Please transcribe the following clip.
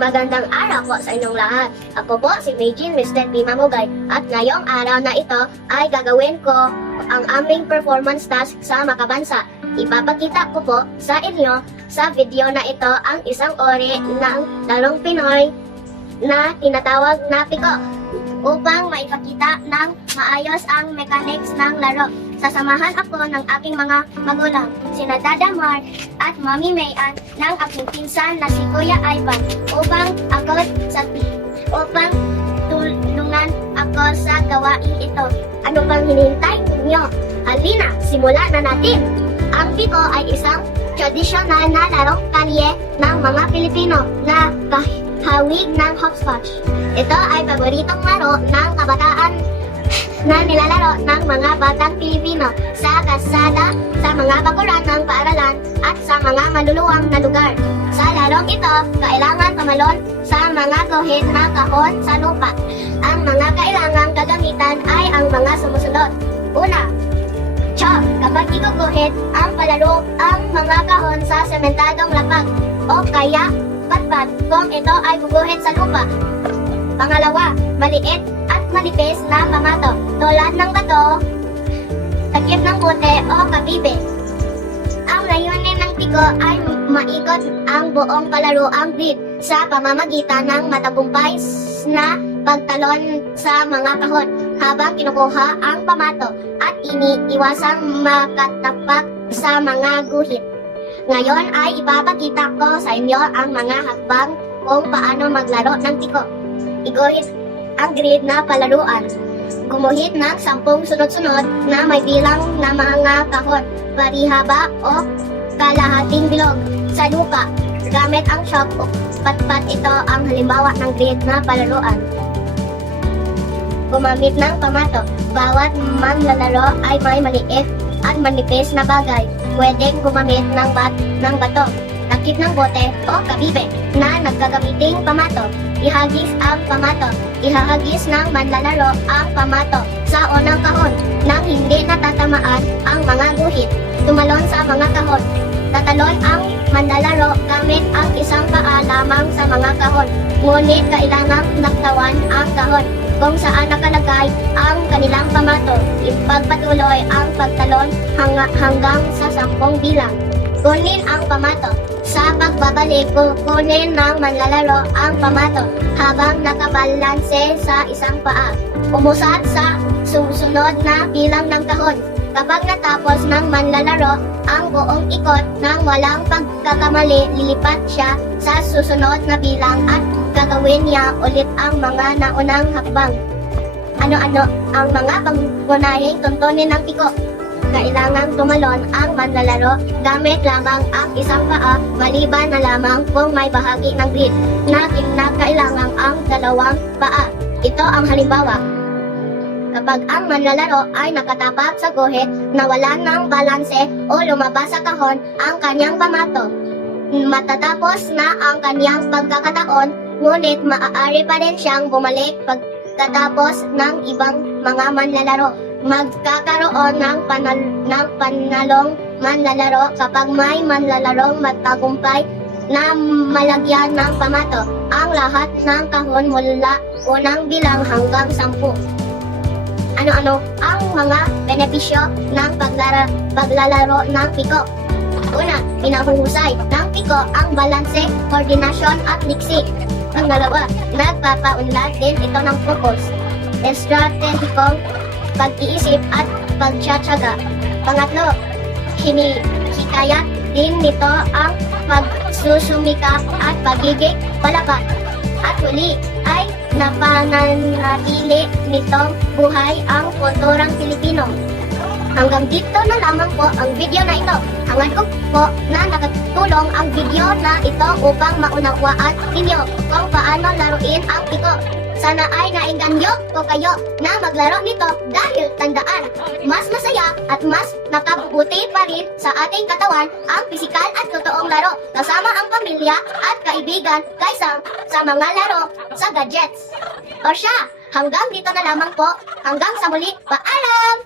Magandang araw po sa inyong lahat. Ako po si Meijin Mr. P. Mamugay at ngayong araw na ito ay gagawin ko ang aming performance task sa Makabansa. Ipapakita ko po sa inyo sa video na ito ang isang uri ng larong Pinoy na tinatawag na piko upang maipakita ng maayos ang mechanics ng laro. Sasamahan ako ng aking mga magulang, sina Dada Mark at Mami Mayan ng aking pinsan na si Kuya Ivan upang tulungan ako sa gawain ito. Ano bang hinihintay ninyo? Halina, simulan na natin! Ang piko ay isang tradisyonal na larong kalye ng mga Pilipino na kahawig ng hopscotch. Ito ay paboritong laro ng kabataan na nilalaro ng mga batang Pilipino sa kalsada, sa mga bakuran ng paaralan at sa mga maluluwang na lugar. Sa larong ito, kailangan tumalon sa mga guhit na kahon sa lupa. Ang mga kailangang gagamitan ay ang mga sumusunod. Una, chop. Kapag iguguhit ang palaro ang mga kahon sa sementadong lapag o kaya patpat kung ito ay guguhit sa lupa. Pangalawa, maliit at manipis na pamato tulad ng bato, takip ng bote o kabibe. Ang layunin ng piko ay maikot ang buong palaruang grid sa pamamagitan ng matagumpay na pagtalon sa mga kahon habang kinukuha ang pamato at iniiwasang makatapak sa mga guhit. Ngayon ay ipapakita ko sa inyo ang mga hakbang kung paano maglaro ng piko. Iguhit ang grid na palaruan. Gumuhit ng 10 sunod-sunod na may bilang na mga kahon, parihaba o kalahating bilog sa lupa. Gamit ang chop o patpat, ito ang halimbawa ng grid na palaruan. Gumamit ng pamato. Bawat manlalaro ay may maliit at manipis na bagay. Pwedeng gumamit ng bato, takip ng bote o kabibe na nagkagamiting pamato. Ihagis ang pamato. Ihahagis ng manlalaro ang pamato sa unang kahon nang hindi natatamaan ang mga guhit. Tumalon sa mga kahon. Tatalon ang manlalaro gamit ang isang paa lamang sa mga kahon. Ngunit kailangang nagtawan ang kahon kung saan nakalagay ang kanilang pamato. Ipagpatuloy ang pagtalon hanggang sa 10 bilang. Kunin ang pamato. Sa pagbabalik, kukunin ng manlalaro ang pamato habang nakabalanse sa isang paa. Umusat sa susunod na bilang ng kahon. Kapag natapos ng manlalaro ang buong ikot nang walang pagkakamali, lilipat siya sa susunod na bilang at gagawin niya ulit ang mga naunang hakbang. Ano-ano ang mga pangunahing tuntunin ng piko? Kailangang tumalon ang manlalaro gamit lamang ang isang paa maliban na lamang kung may bahagi ng grid na kinakailangan ang dalawang paa. Ito ang halimbawa. Kapag ang manlalaro ay nakatapak sa guhit, nawalan ng balanse o lumabas sa kahon ang kanyang pamato. Matatapos na ang kanyang pagkakataon, ngunit maaari pa rin siyang bumalik pagkatapos ng ibang mga manlalaro. Magkakaroon ng panalong manlalaro kapag may manlalarong magtagumpay na malagyan ng pamato ang lahat ng kahon mula unang bilang hanggang 10. Ano-ano ang mga benepisyo ng paglalaro ng piko? Una, pinahuhusay ng piko ang balanse, koordinasyon at liksi. Pangalawa, nagpapaunlad din ito ng focus, estratehikong pag-iisip at pagtsatsaga. Pangatlo, hinihikayat din nito ang pagsusumikap at pagiging palaban. At huli ay napananatili nitong buhay ang kulturang Pilipino. Hanggang dito na lamang po ang video na ito. Hangad ko po na nakatulong ang video na ito upang maunawaan ninyo kung paano laruin ang piko. Sana ay nainganyo ko kayo na maglaro nito dahil tandaan, mas masaya at mas nakabubuti pa rin sa ating katawan ang pisikal at totoong laro kasama ang pamilya at kaibigan kaysa sa mga laro sa gadgets. O siya, hanggang dito na lamang po. Hanggang sa muli, paalam!